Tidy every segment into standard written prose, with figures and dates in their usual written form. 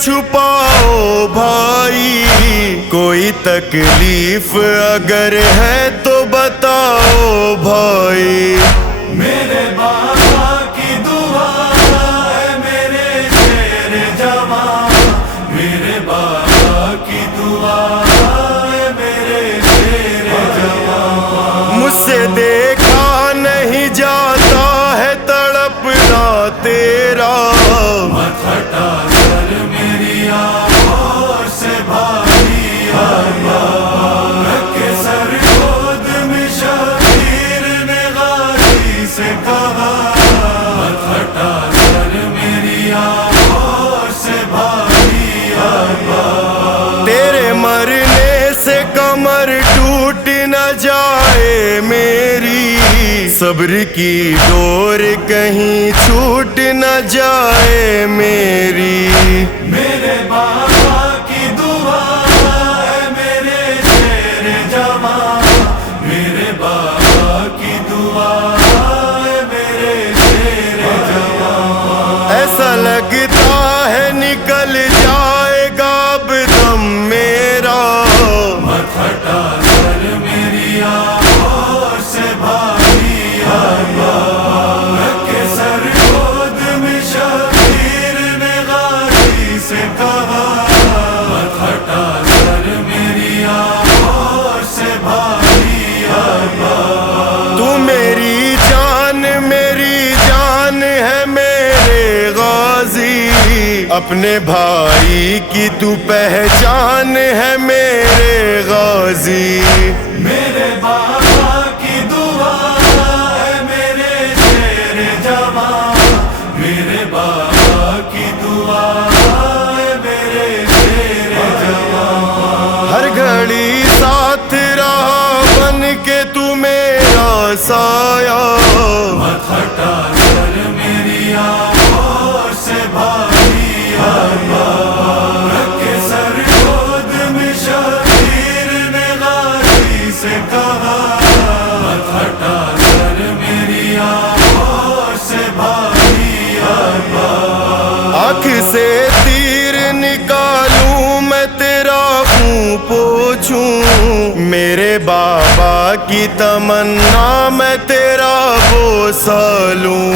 چھپاؤ بھائی، کوئی تکلیف اگر ہے تو بتاؤ بھائی. میرے بابا کی دعا ہے میرے شیر جوان، میرے بابا کی دعا ہے میرے شیر جوان. مجھ سے دیکھا نہیں جاتا ہے تڑپنا تیرا، مت ہٹا کر میری آنکھوں سے بھائی آیا. رکھے سر گود میں شبیر نے غازی سے کہا، مت ہٹا کر میری آنکھوں سے بھائی آیا. تیرے مرنے سے کمر ٹوٹ نہ جائے میری، صبر کی ڈور کہیں چھوٹ نہ جائے میری. میرے بابا کی دعا ہے میرے شیر جوان، میرے بابا کی دعا ہے میرے شیر جوان. ایسا لگتا ہے نکل جائے گا اب دم میرا، مت ہٹا کر میری آنکھوں سے بھائی آیا. رکھے سر گود میں شبیر نے غازی سے کہا، مت ہٹا کر میری آنکھوں سے بھائی آیا. تو میری جان ہے میرے غازی، اپنے بھائی کی تو پہچان ہے میرے غازی. میرے بابا کی دعا ہے میرے شیر جوان، میرے بابا کی دعا ہے میرے شیر جوان. ہر گھڑی ساتھ رہا بن کے تو میرا سایہ، مت ہٹا کر میری آنکھوں سے بھائی آیا. رکھے سر گود میں شبیر نے غازی سے کہا، مت ہٹا کر میری آنکھوں سے بھائی آیا. آنکھ سے تیر نکالوں میں تیرا خون پوچھوں، میرے بابا کی تمنا میں تیرا بوسہ لوں.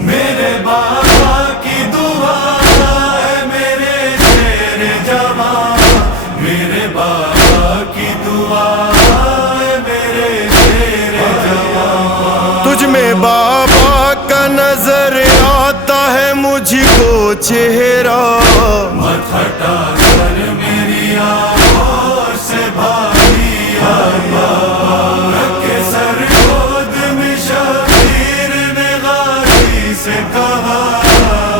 میرے بابا کی دعا ہے میرے شیر جوان، میرے بابا کی دعا ہے میرے شیر جوان. تجھ میں بابا کا نظر آتا ہے مجھ کو چہرہ، مت ہٹا کر میری آنکھوں سے بھائی آیا. رکھے سر گود میں شبیر نے غازی سے کہا،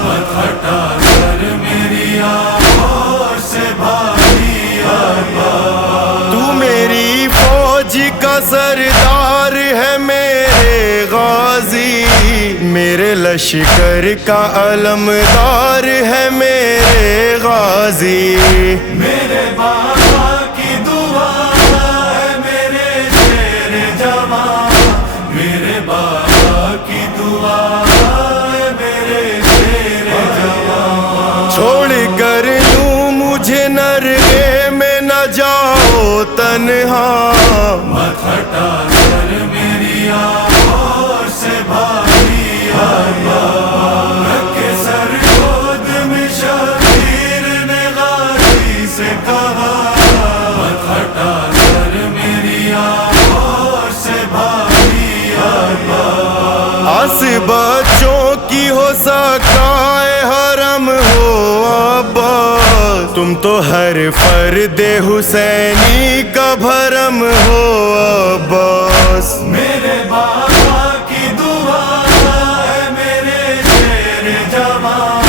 مت ہٹا کر میری آنکھوں سے بھائی آیا. تو میری فوج کا سردار ہے میرے غازی، میرے لشکر کا علمدار ہے میرے غازی. میرے بابا کی دعا ہے میرے شیر جوان، میرے بابا کی دعا ہے میرے شیر جوان. چھوڑ کر یوں مجھے نرغے میں نہ جاؤ تنہا، مت ہٹا کر میری آنکھوں سے بھائی آیا. رکھے سر گود میں شبیر نے غازی سے کہا، مت ہٹا کر میری آنکھوں سے بھائی آیا. آس بچوں کی ہو سکائے حرم ہو عباس، تم تو ہر فرد حسینی کا بھرم ہو عباس. میرے بابا کی دعا ہے میرے شیر جوان،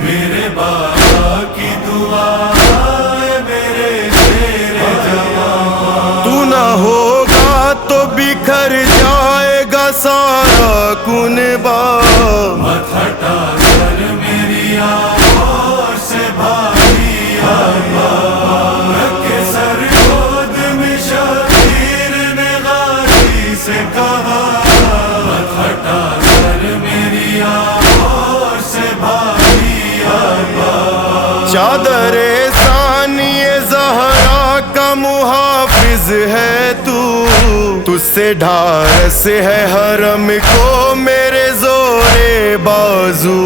میرے بابا کی دعا ہے میرے شیر جوان. تو نہ ہوگا تو بکھر جائے گا سارا کنبہ، مت ہٹا کر میری آنکھوں سے بھائی آیا. رکھے سر گود میں شبیر نے غازی سے کہا، مت ہٹا کر میری آنکھوں سے بھائی آیا. چادر ثانی زہرا کا محافظ ہے تو، تجھ سے ڈھارس ہے حرم کو میرے زور بازو.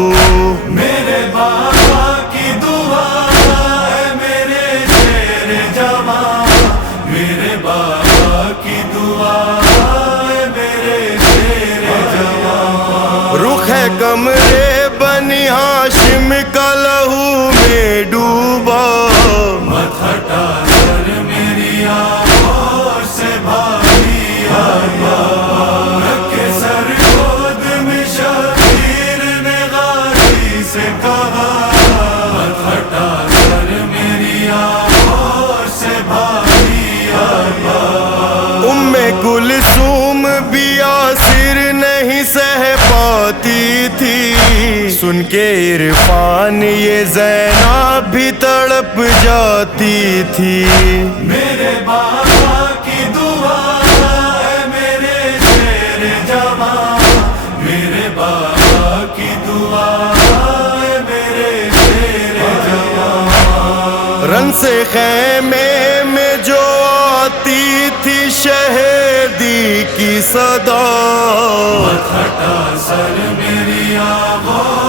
میرے بابا کی دعا ہے میرے شیر جوان، میرے بابا کی دعا ہے میرے شیر جوان. رخ ہے کمرے بنی ہاشم کا لہو میں ڈوبا، مت ہٹا سر میری آنکھوں سے بھائی آیا، رکھے سر گود میں شبیر نے غازی سے کہا، مت ہٹا سر میری آنکھوں سے بھائی آیا. ام کلثوم بھی یاسر نہیں سہ پاتی تھی، سن کے عرفان یہ زینب بھی تڑپ جاتی تھی. میرے بابا کی دعا ہے میرے شیر جوان، میرے بابا کی دعا ہے میرے شیر جوان. رن سے خیمے میں جو آتی تھی شہیدی کی صدا، مت ہٹا سر میری آنکھوں